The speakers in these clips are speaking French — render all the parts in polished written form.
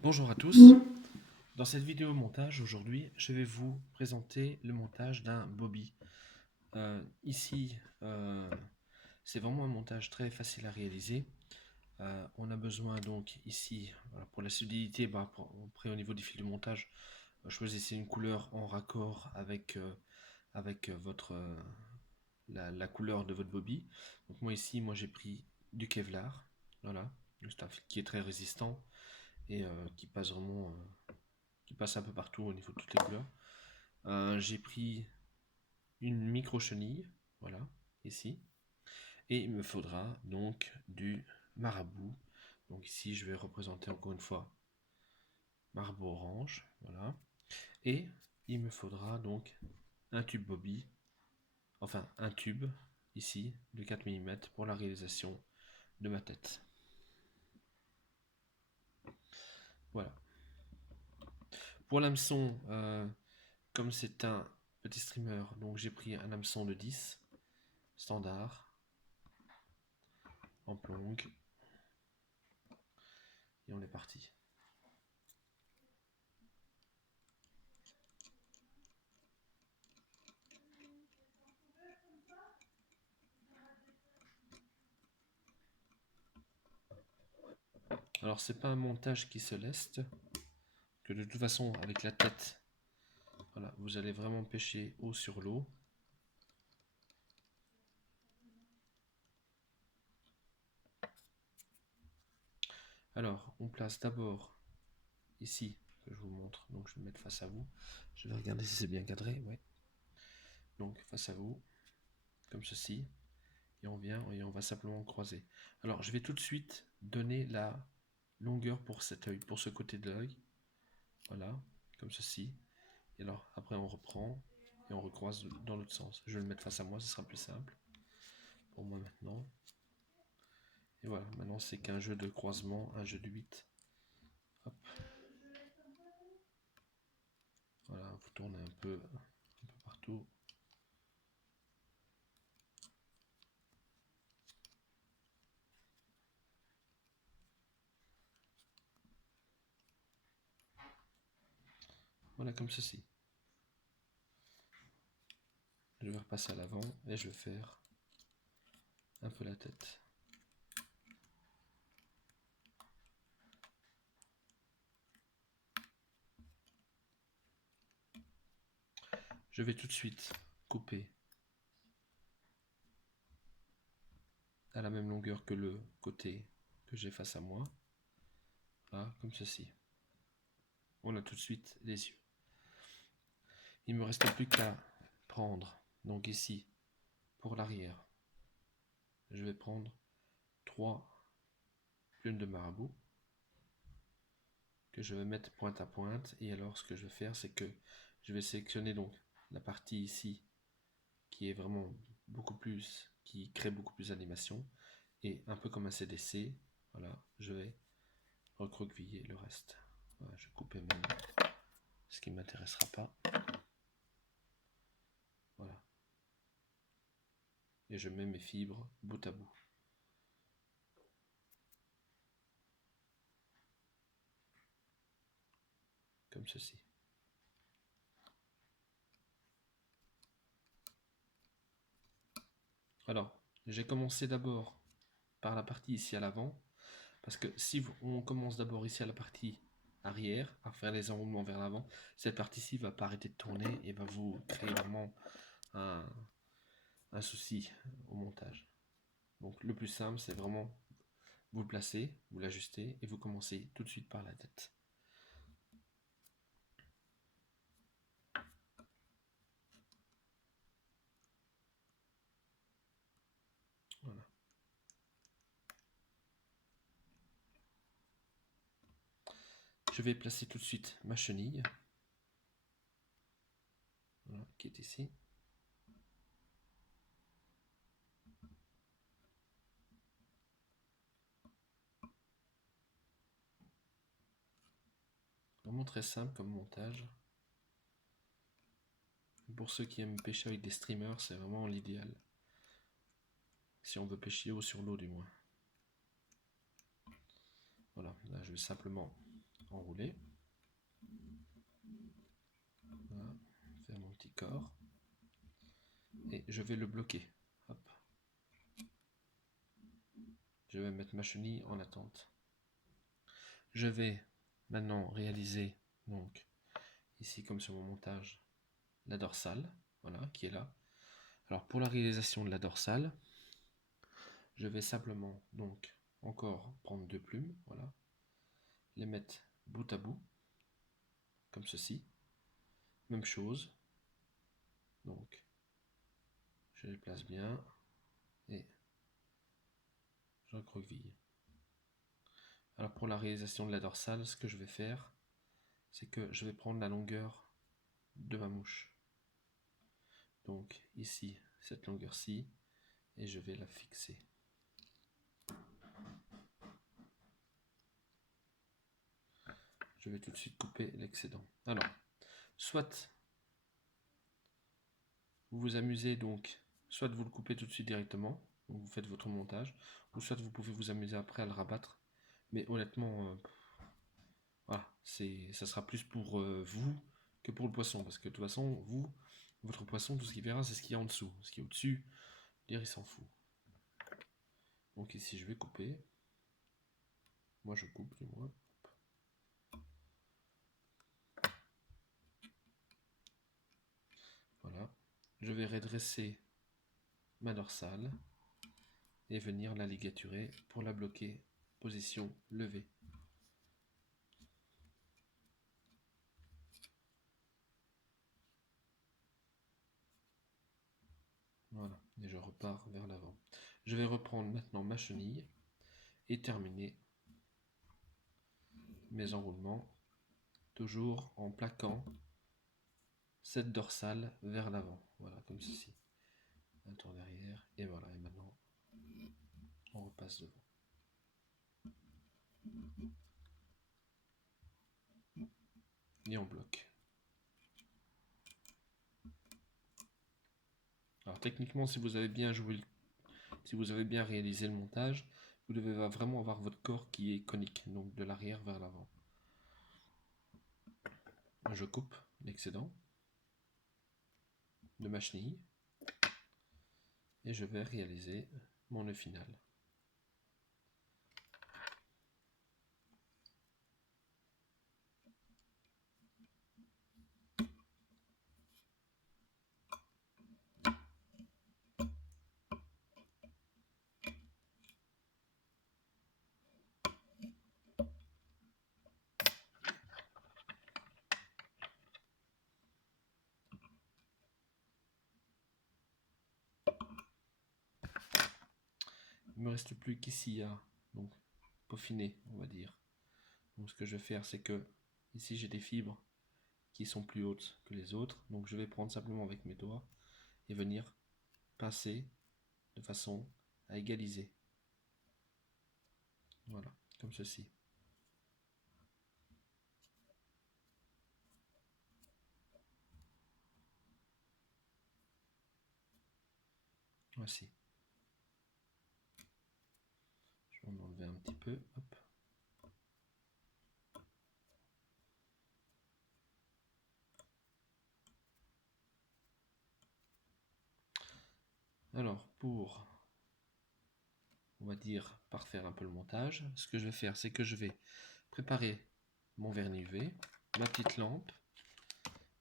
Bonjour à tous. Dans cette vidéo montage aujourd'hui, je vais vous présenter le montage d'un bobby. Ici, c'est vraiment un montage très facile à réaliser. On a besoin donc ici, voilà, pour la solidité, après au niveau du fil de montage, choisissez une couleur en raccord avec la couleur de votre bobby. Donc moi ici, j'ai pris du Kevlar, voilà, c'est un fil qui est très résistant et qui passe un peu partout au niveau de toutes les couleurs. J'ai pris une micro chenille, voilà, ici, et il me faudra donc du marabout. Donc ici, je vais représenter encore une fois marabout orange, voilà, et il me faudra donc un tube bobby, enfin un tube ici de 4 mm pour la réalisation de ma tête. Voilà. Pour l'hameçon, comme c'est un petit streamer, donc j'ai pris un hameçon de 10 standard en plonge et on est parti. Alors c'est pas un montage qui se leste, que de toute façon avec la tête, voilà, vous allez vraiment pêcher haut sur l'eau. Alors on place d'abord ici, que je vous montre, donc je vais me mettre face à vous, je vais regarder si c'est bien cadré, ouais. Donc face à vous, comme ceci, et on vient et on va simplement croiser. Alors je vais tout de suite donner la longueur pour cet œil, pour ce côté de l'œil, voilà, comme ceci. Et alors après on reprend et on recroise dans l'autre sens. Je vais le mettre face à moi, ce sera plus simple pour moi maintenant. Et voilà, maintenant c'est qu'un jeu de croisement, un jeu de 8. Hop. Voilà, vous tournez un peu partout. Voilà, comme ceci. Je vais repasser à l'avant et je vais faire un peu la tête. Je vais tout de suite couper à la même longueur que le côté que j'ai face à moi. Voilà, comme ceci. On a tout de suite les yeux. Il ne me reste plus qu'à prendre, donc ici, pour l'arrière, je vais prendre 3 plumes de marabout que je vais mettre pointe à pointe. Et alors ce que je vais faire, c'est que je vais sélectionner donc la partie ici qui est vraiment beaucoup plus, qui crée beaucoup plus d'animation, et un peu comme un CDC, voilà, je vais recroqueviller le reste. Voilà, je vais couper même ce qui ne m'intéressera pas. Voilà. Et je mets mes fibres bout à bout. Comme ceci. Alors, j'ai commencé d'abord par la partie ici à l'avant, parce que si on commence d'abord ici à la partie arrière, à faire les enroulements vers l'avant, cette partie-ci va pas arrêter de tourner et va vous créer vraiment un souci au montage. Donc le plus simple, c'est vraiment vous le placez, vous l'ajustez et vous commencez tout de suite par la tête. Voilà. Je vais placer tout de suite ma chenille, voilà, qui est ici. Vraiment très simple comme montage. Pour ceux qui aiment pêcher avec des streamers, c'est vraiment l'idéal. Si on veut pêcher haut sur l'eau du moins. Voilà, là je vais simplement enrouler. Voilà, faire mon petit corps. Et je vais le bloquer. Hop. Je vais mettre ma chenille en attente. Je vais maintenant réaliser, donc, ici comme sur mon montage, la dorsale, voilà, qui est là. Alors pour la réalisation de la dorsale, je vais simplement, donc, encore prendre 2 plumes, voilà, les mettre bout à bout, comme ceci. Même chose. Donc, je les place bien et je recroqueville. Alors pour la réalisation de la dorsale, ce que je vais faire, c'est que je vais prendre la longueur de ma mouche. Donc ici, cette longueur-ci, et je vais la fixer. Je vais tout de suite couper l'excédent. Alors, soit vous vous amusez donc, soit vous le coupez tout de suite directement, donc vous faites votre montage, ou soit vous pouvez vous amuser après à le rabattre. Mais honnêtement, voilà, ça sera plus pour vous que pour le poisson, parce que de toute façon, votre poisson, tout ce qu'il verra, c'est ce qu'il y a en dessous. Ce qui est au-dessus, il s'en fout. Donc ici, je vais couper. Moi, je coupe, du moins. Voilà. Je vais redresser ma dorsale et venir la ligaturer pour la bloquer position levée. Voilà, et je repars vers l'avant. Je vais reprendre maintenant ma chenille et terminer mes enroulements, toujours en plaquant cette dorsale vers l'avant. Voilà, comme ceci. Un tour derrière, et voilà, et maintenant on repasse devant. Et on bloque. Alors techniquement, si vous avez bien joué, si vous avez bien réalisé le montage, vous devez vraiment avoir votre corps qui est conique, donc de l'arrière vers l'avant. Je coupe l'excédent de ma chenille et je vais réaliser mon nœud final. Il me reste plus qu'ici à donc peaufiner, on va dire. Donc ce que je vais faire, c'est que ici j'ai des fibres qui sont plus hautes que les autres, donc je vais prendre simplement avec mes doigts et venir passer de façon à égaliser. Voilà, comme ceci. Voici. Je vais en enlever un petit peu. Hop. Alors, pour, on va dire, parfaire un peu le montage, ce que je vais faire, c'est que je vais préparer mon vernis UV, ma petite lampe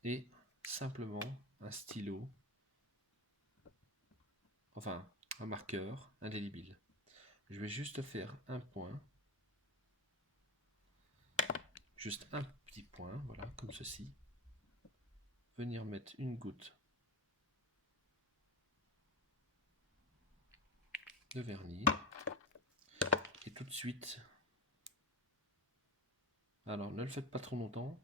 et simplement un stylo, enfin un marqueur indélébile. Je vais juste faire un point, juste un petit point, voilà, comme ceci. Venir mettre une goutte de vernis et tout de suite, alors ne le faites pas trop longtemps.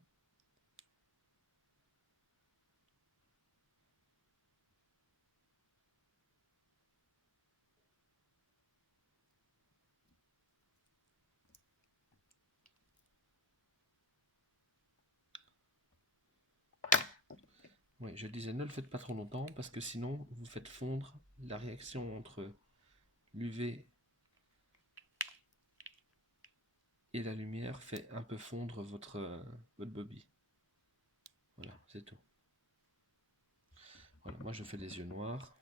Oui, je disais ne le faites pas trop longtemps parce que sinon vous faites fondre la réaction entre l'UV et la lumière fait un peu fondre votre bobby. Voilà, c'est tout. Voilà, moi je fais les yeux noirs.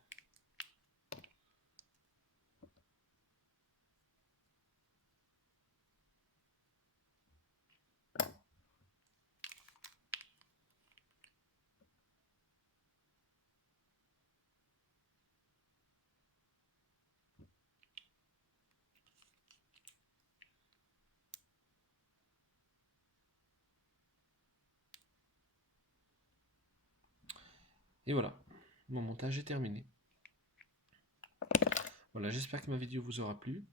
Et voilà, mon montage est terminé. Voilà, j'espère que ma vidéo vous aura plu.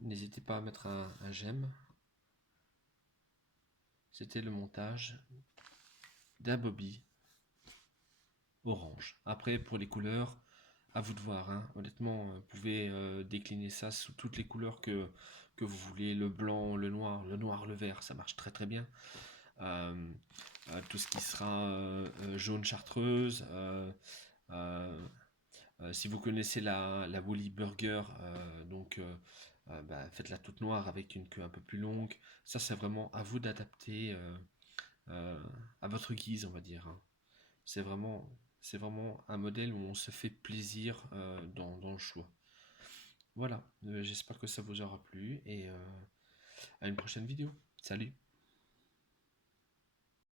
N'hésitez pas à mettre un j'aime. C'était le montage d'un bobby orange. Après, pour les couleurs, à vous de voir, hein. Honnêtement, vous pouvez décliner ça sous toutes les couleurs que vous voulez. Le blanc, le noir, le vert, ça marche très très bien. Tout ce qui sera jaune chartreuse. Si vous connaissez la Woolly Burger, faites-la toute noire avec une queue un peu plus longue. Ça, c'est vraiment à vous d'adapter à votre guise, on va dire, hein. C'est vraiment, c'est vraiment un modèle où on se fait plaisir dans le choix. Voilà, j'espère que ça vous aura plu et à une prochaine vidéo. Salut!